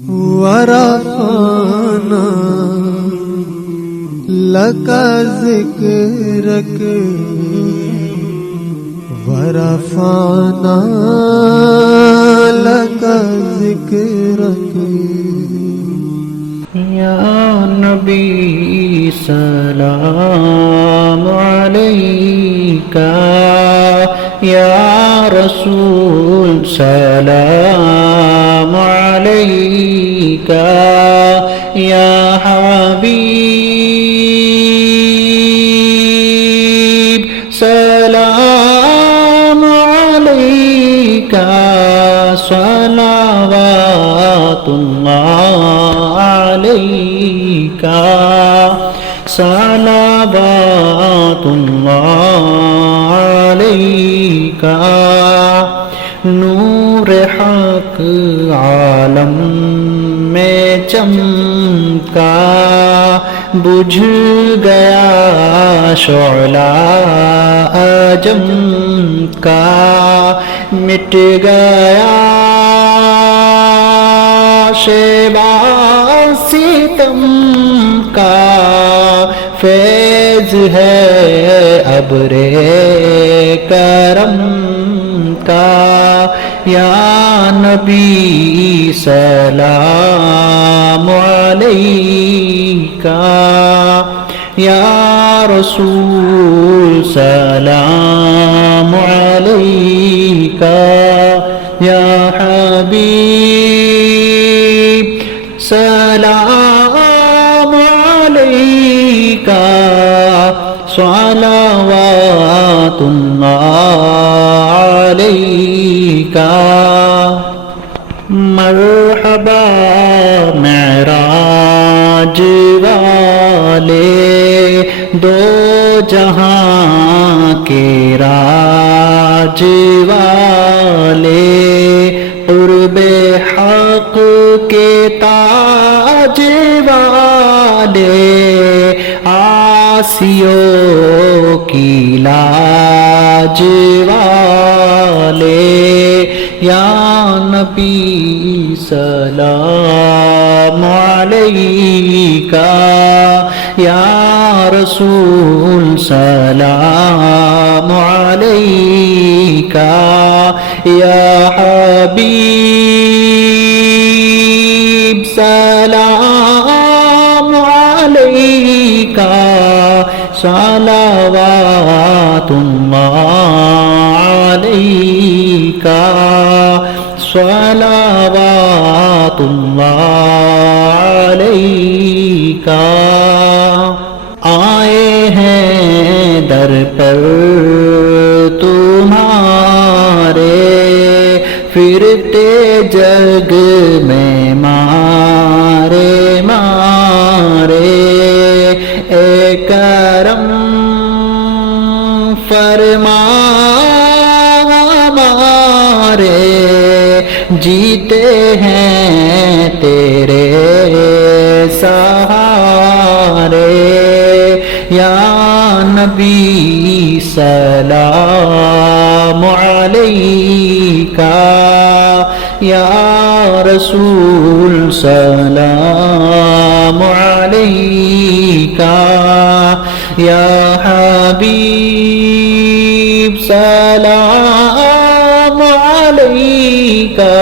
ورفعنا لك ذكرك ورفعنا لك ذكرك یا نبی سلام علیکہ، یا رسول سلام علیکہ، یا حبیب سلام علیکہ، صلوات اللہ علیکہ، صلوات اللہ علیکہ۔ نور حق عالم میں چمکا، بجھ گیا شعلہ عجم کا، مٹ گیا شیبہ ستم کا، فیض ہے ابر کرم کا۔ یا نبی سلام علیکہ، یا رسول سلام علیکہ، یا حبیب سلام علیکہ، صلوات اللہ علیکہ۔ مرحبا معراج والے، دو جہاں کے راج والے، قرب حق کے تاج والے، آسیوں کی لاج والے۔ یا نبی سلام علیکہ، یا رسول سلام علیکہ، یا حبیب سلام علیکہ، صلوات اللہ علیکہ، صلوات اللہ علیکہ۔ آئے ہیں در پر تمہارے، پھرتے جگ میں مارے مارے، اے کرم فرما ہمارے، جیتے ہیں تیرے سہارے۔ یا نبی سلام علیکہ، یا رسول سلام علیکہ، یا حبیب سلام علیکہ،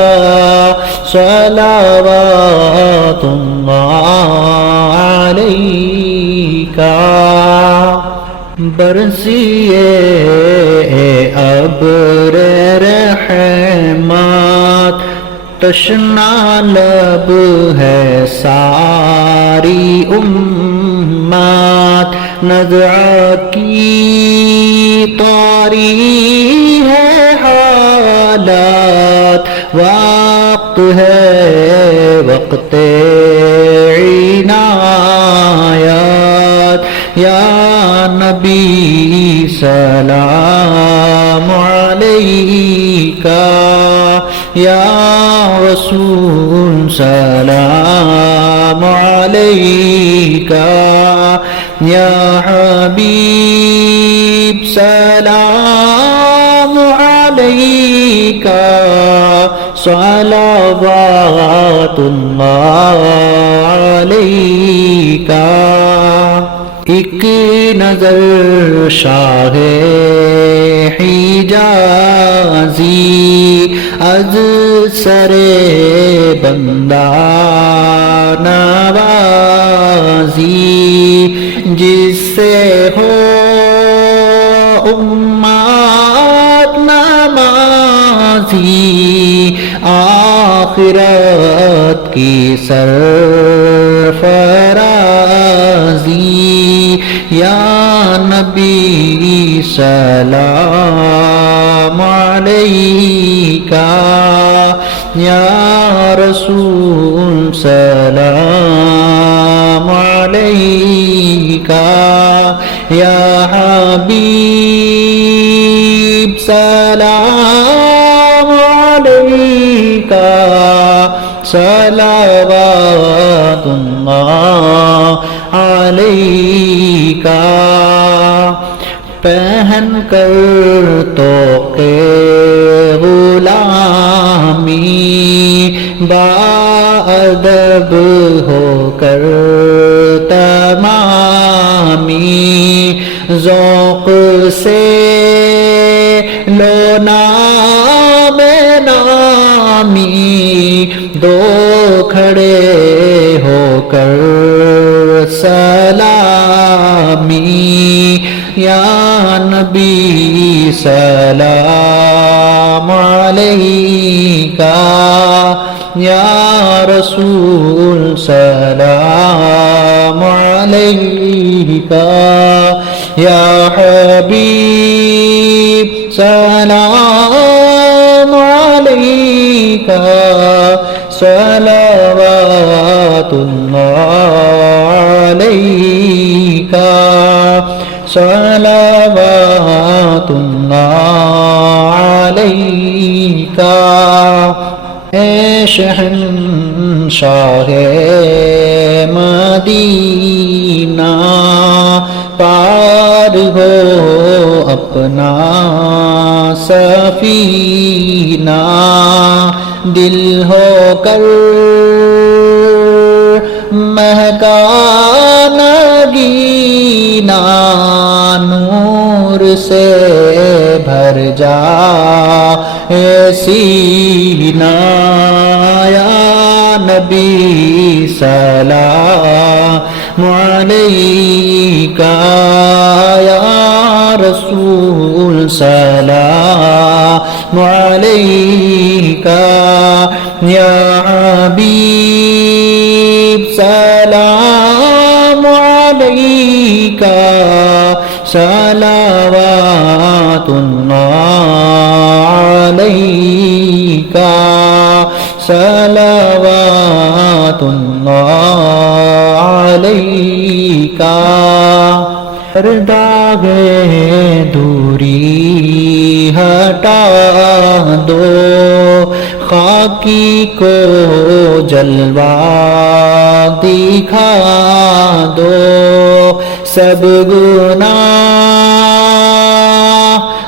صلوات اللہ علیکہ۔ برسیے ابر رحمت، تشنا لب ہے ساری امت، نزع کی طاری ہے حالات، وقت ہے وقت عنایت۔ یا نبی سلام علیکہ، یا رسول سلام علیکہ، یا حبیب سلام علیکہ، صلوات اللہ علیکا. ایک نظر شاہ حجازی از سر بندہ نوازی، جس سے ہو امت نمازی، آخرت کی سرفرازی. یا نبی سلام علیکا، یا رسول سلام علیکا، یا حبیب سلام علیکا، صلوات اللہ علیکا. پہن کر طوق غلامی، باادب ہو کر تمامی، ذوق سے لو نام نامی، دو کھڑے ہو کر سلامی. یا نبی سلام علیکا، یا رسول سلام علیکا، یا حبیب سلام علیکا، صلوات اللہ علیکا، صلوات اللہ علیکا. اے شہنشاہ مدینہ، پار ہو اپنا سفینہ، دل ہو کر مہکانا گینا، نور سے بھر جا اے سینہ. یا نبی سلام علیکا، یا رسول سلام علیکا، یا حبیب سلام علیکا، صلوات اللہ علیکا، صلوات اللہ علیکا. داغ دوری ہٹا دو، خاکی کو جلوہ دکھا دو، سب گناہ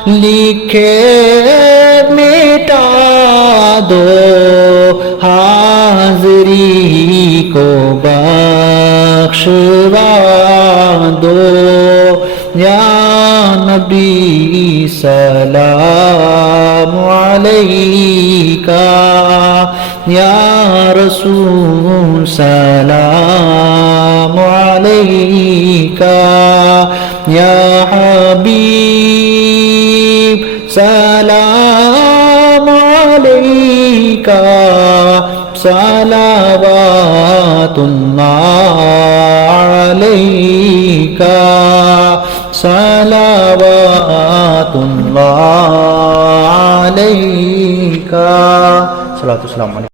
لکھے مٹا دو، حاضری کو بخشوا دو. یا نبی سلام علیکا، یا رسول سلام علیکا، یا حبیب سلام علیکا، صلوات اللہ علیکا، صلوات اللہ علیکا. صلاۃ والسلام علیکم.